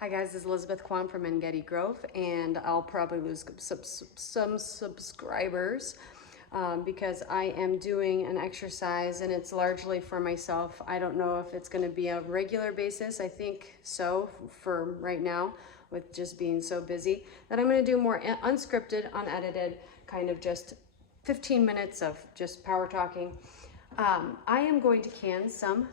Hi guys, this is Elizabeth Quam from Engedi Grove, and I'll probably lose some subscribers because I am doing an exercise and it's largely for myself. I don't know if it's going to be a regular basis. I think so for right now with just being so busy that I'm going to do more unscripted, unedited, kind of just 15 minutes of just power talking. I am going to can some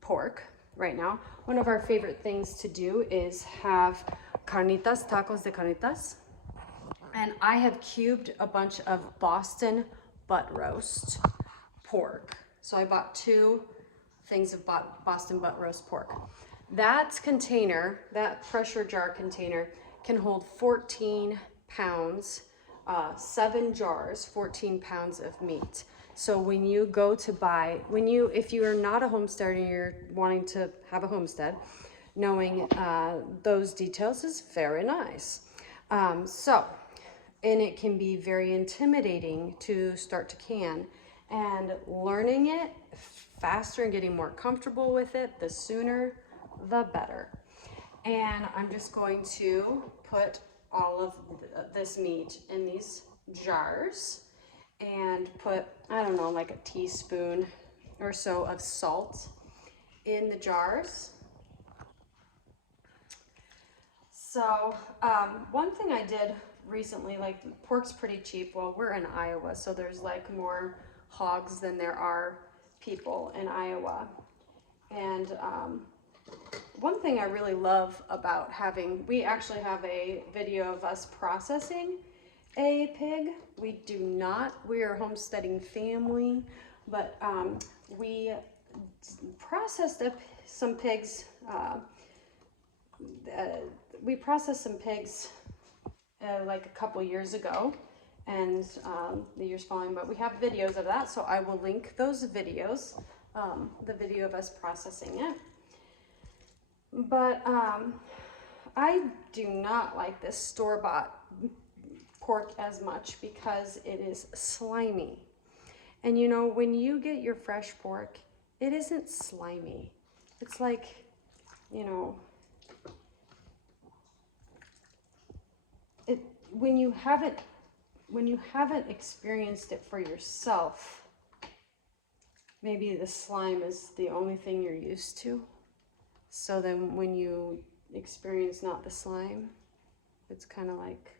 pork right now. One of our favorite things to do is have carnitas, tacos de carnitas. And I have cubed a bunch of Boston butt roast pork. So I bought 2 things of Boston butt roast pork. That container, that pressure jar container, can hold 14 pounds, 7 jars, 14 pounds of meat. So when you go to buy, if you are not a homesteader and you're wanting to have a homestead, knowing those details is very nice. And it can be very intimidating to start to can, and learning it faster and getting more comfortable with it, the sooner the better. And I'm just going to put all of this meat in these jars and put, I don't know, like a teaspoon or so of salt in the jars. So one thing I did recently, like pork's pretty cheap. Well, we're in Iowa, so there's like more hogs than there are people in Iowa. And one thing I really love about we actually have a video of us processing a pig. We are a homesteading family, but we processed some pigs. We processed some pigs like a couple years ago, and the years following, but we have videos of that, so I will link those videos, the video of us processing it. But I do not like this store-bought pork as much because it is slimy. And you know, when you get your fresh pork, it isn't slimy. It's like, you know, when you haven't experienced it for yourself, maybe the slime is the only thing you're used to. So then when you experience not the slime, it's kind of like,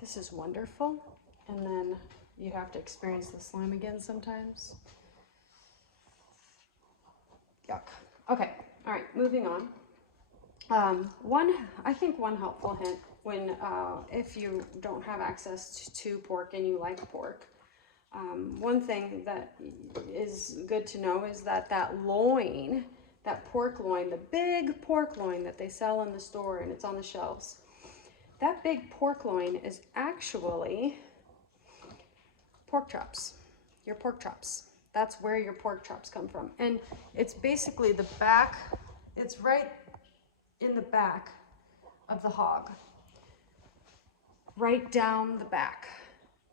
this is wonderful. And then you have to experience the slime again sometimes. Yuck. Okay, all right, moving on. I think one helpful hint when, if you don't have access to pork and you like pork, one thing that is good to know is that loin, that pork loin, the big pork loin that they sell in the store and it's on the shelves, that big pork loin is actually pork chops, your pork chops. That's where your pork chops come from. And it's basically the back, it's right in the back of the hog, right down the back.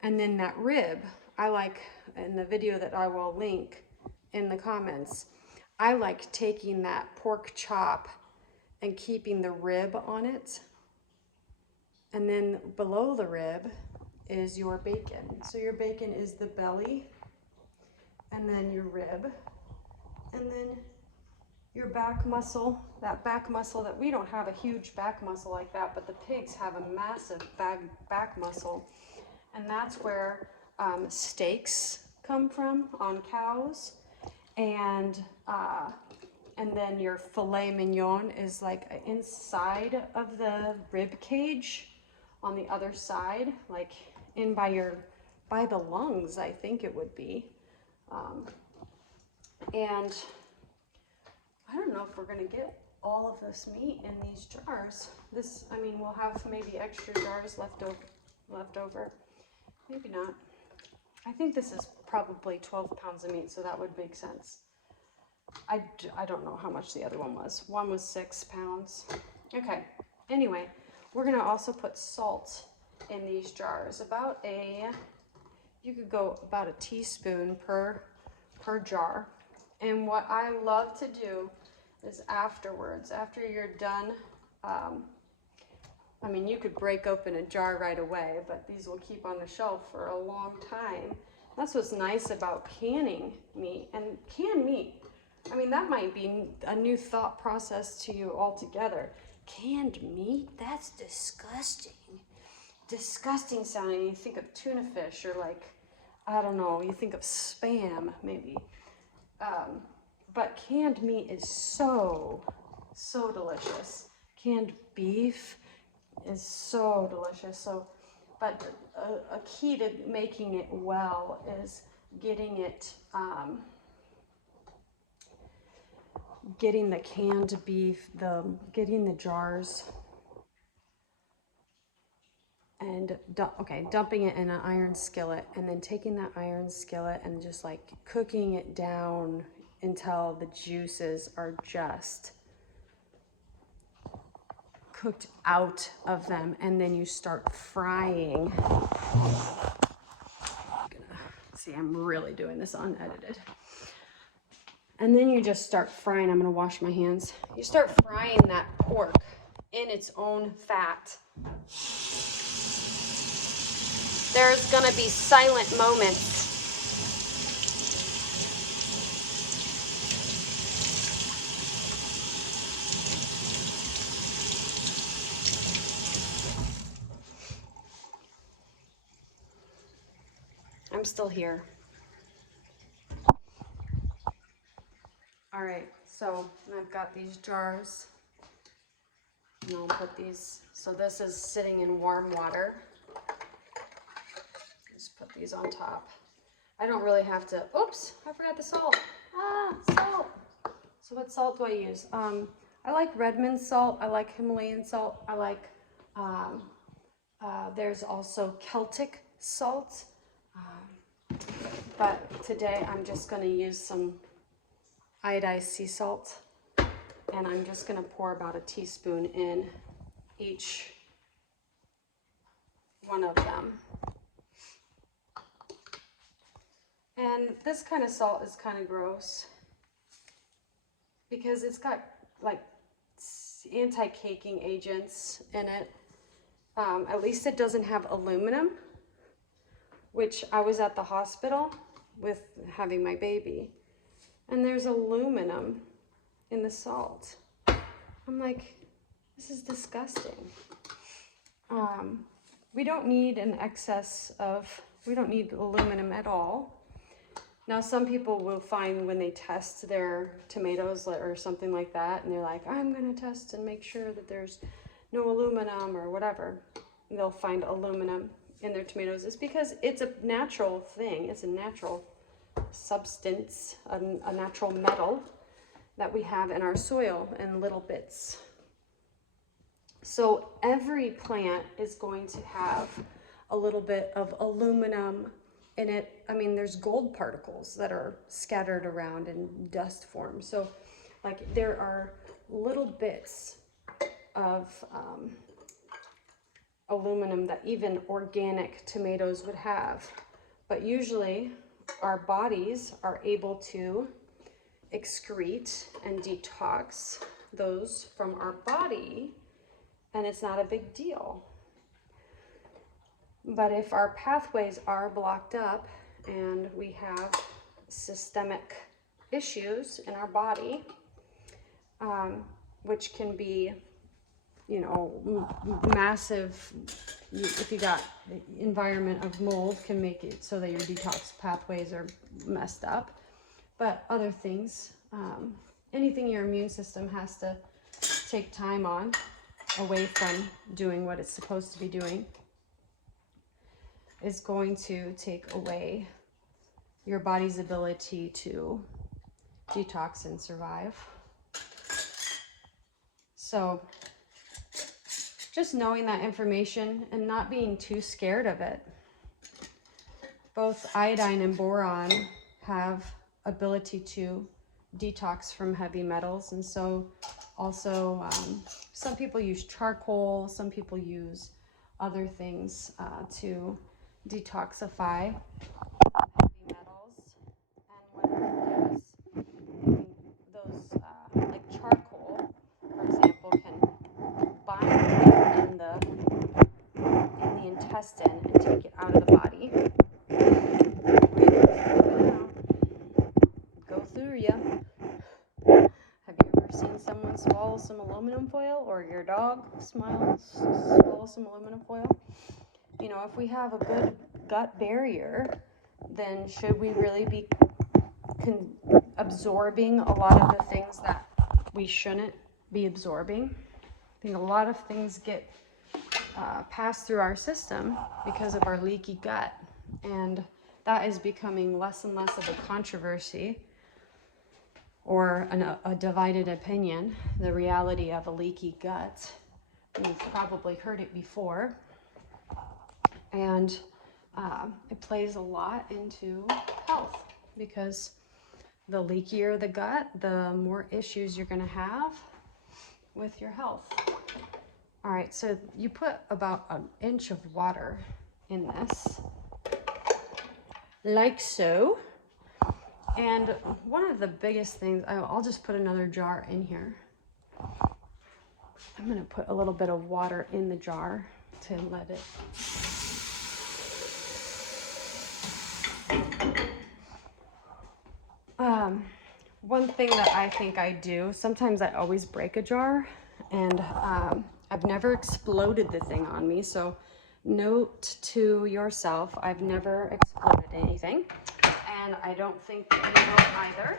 And then that rib, I like, in the video that I will link in the comments, I like taking that pork chop and keeping the rib on it. And then below the rib is your bacon. So your bacon is the belly, and then your rib, and then your back muscle, that back muscle that we don't have a huge back muscle like that, but the pigs have a massive back muscle. And that's where steaks come from on cows. And then your filet mignon is like inside of the rib cage on the other side, like in by the lungs, I think it would be. And I don't know if we're gonna get all of this meat in these jars. I mean, we'll have maybe extra jars left over. Maybe not. I think this is probably 12 pounds of meat, so that would make sense. I don't know how much the other one was. One was 6 pounds. Okay, anyway, we're gonna also put salt in these jars. You could go about a teaspoon per jar. And what I love to do is afterwards, after you're done. I mean, you could break open a jar right away, but these will keep on the shelf for a long time. That's what's nice about canning meat. And canned meat, I mean, that might be a new thought process to you altogether. Canned meat? That's disgusting. Disgusting sounding. You think of tuna fish, or like, I don't know, you think of spam maybe. But canned meat is so delicious. Canned beef is so delicious. So, but a key to making it well is getting it, getting the canned beef, getting the jars, and dumping it in an iron skillet, and then taking that iron skillet and just like cooking it down until the juices are just cooked out of them, and then you start frying. See, I'm really doing this unedited. And then you just start frying. I'm gonna wash my hands. You start frying that pork in its own fat. There's gonna be silent moments. I'm still here. All right, so I've got these jars, and I'll put these, so this is sitting in warm water. Just put these on top. I don't really have to, oops, I forgot the salt. Salt. So what salt do I use? I like Redmond salt, I like Himalayan salt, I like, there's also Celtic salt. But today I'm just gonna use some iodized sea salt, and I'm just gonna pour about a teaspoon in each one of them. And this kind of salt is kind of gross because it's got like anti-caking agents in it. At least it doesn't have aluminum, which I was at the hospital with having my baby, and there's aluminum in the salt. I'm like, this is disgusting. We don't need an excess of, we don't need aluminum at all. Now, some people will find when they test their tomatoes or something like that, and they're like, I'm gonna test and make sure that there's no aluminum or whatever. They'll find aluminum in their tomatoes. It's because it's a natural thing. It's a natural substance, a natural metal that we have in our soil in little bits. So every plant is going to have a little bit of aluminum in it. I mean, there's gold particles that are scattered around in dust form. So like there are little bits of aluminum that even organic tomatoes would have. But usually our bodies are able to excrete and detox those from our body, and it's not a big deal. But if our pathways are blocked up and we have systemic issues in our body, which can be, you know, massive, if you got the environment of mold can make it so that your detox pathways are messed up. But other things, anything your immune system has to take time on, away from doing what it's supposed to be doing, is going to take away your body's ability to detox and survive. So just knowing that information and not being too scared of it. Both iodine and boron have ability to detox from heavy metals, and so also some people use charcoal, some people use other things to detoxify heavy metals. And what it does, those like charcoal swallow some aluminum foil, or your dog swallow some aluminum foil. You know, if we have a good gut barrier, then should we really be absorbing a lot of the things that we shouldn't be absorbing? I think a lot of things get passed through our system because of our leaky gut, and that is becoming less and less of a controversy or a divided opinion. The reality of a leaky gut, you've probably heard it before, and it plays a lot into health, because the leakier the gut, the more issues you're going to have with your health. All right, so you put about 1 inch of water in this, like so. And one of the biggest things, I'll just put another jar in here. I'm going to put a little bit of water in the jar to let it. One thing that I think I do, sometimes I always break a jar, and I've never exploded the thing on me. So note to yourself, I've never exploded anything, and I don't think that you will either.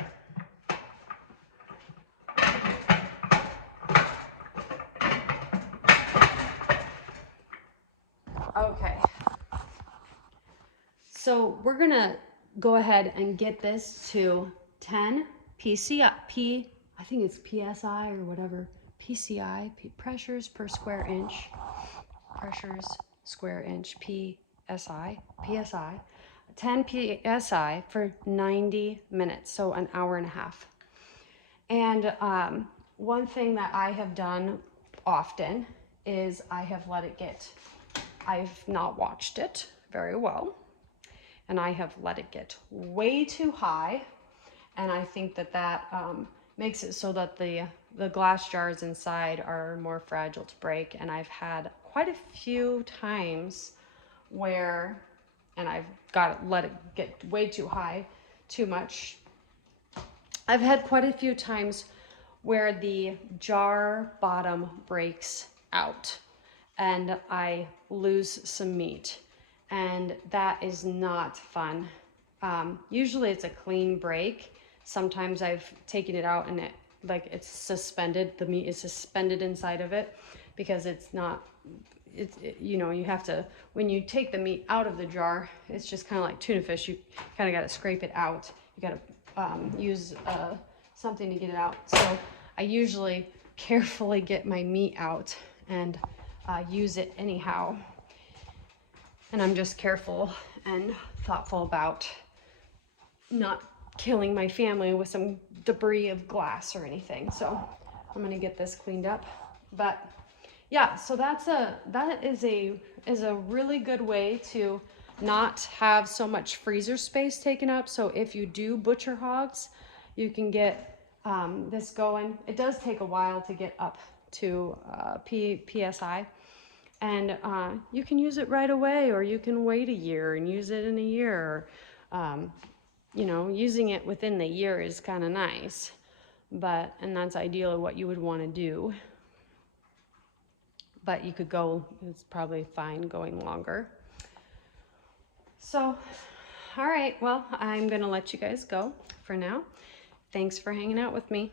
Okay. So we're gonna go ahead and get this to 10 PCI, I think it's PSI or whatever, PCI, pressures per square inch, pressures square inch, PSI, 10 PSI for 90 minutes, so an hour and a half. And one thing that I have done often is I have let it get, I've not watched it very well, and I have let it get way too high. And I think that makes it so that the glass jars inside are more fragile to break. And I've had quite a few times where, and I've got to let it get way too high, too much. I've had quite a few times where the jar bottom breaks out and I lose some meat. And that is not fun. Usually it's a clean break. Sometimes I've taken it out and it's suspended. The meat is suspended inside of it, because it's not, you know, you have to, when you take the meat out of the jar, it's just kind of like tuna fish. You kind of got to scrape it out. You got to use something to get it out. So I usually carefully get my meat out and use it anyhow. And I'm just careful and thoughtful about not killing my family with some debris of glass or anything. So I'm gonna get this cleaned up. But yeah, so that is a really good way to not have so much freezer space taken up. So if you do butcher hogs, you can get this going. It does take a while to get up to PSI. And you can use it right away, or you can wait a year and use it in a year. You know, using it within the year is kind of nice, and that's ideally what you would want to do. But you could go, it's probably fine going longer. So, all right, well, I'm going to let you guys go for now. Thanks for hanging out with me.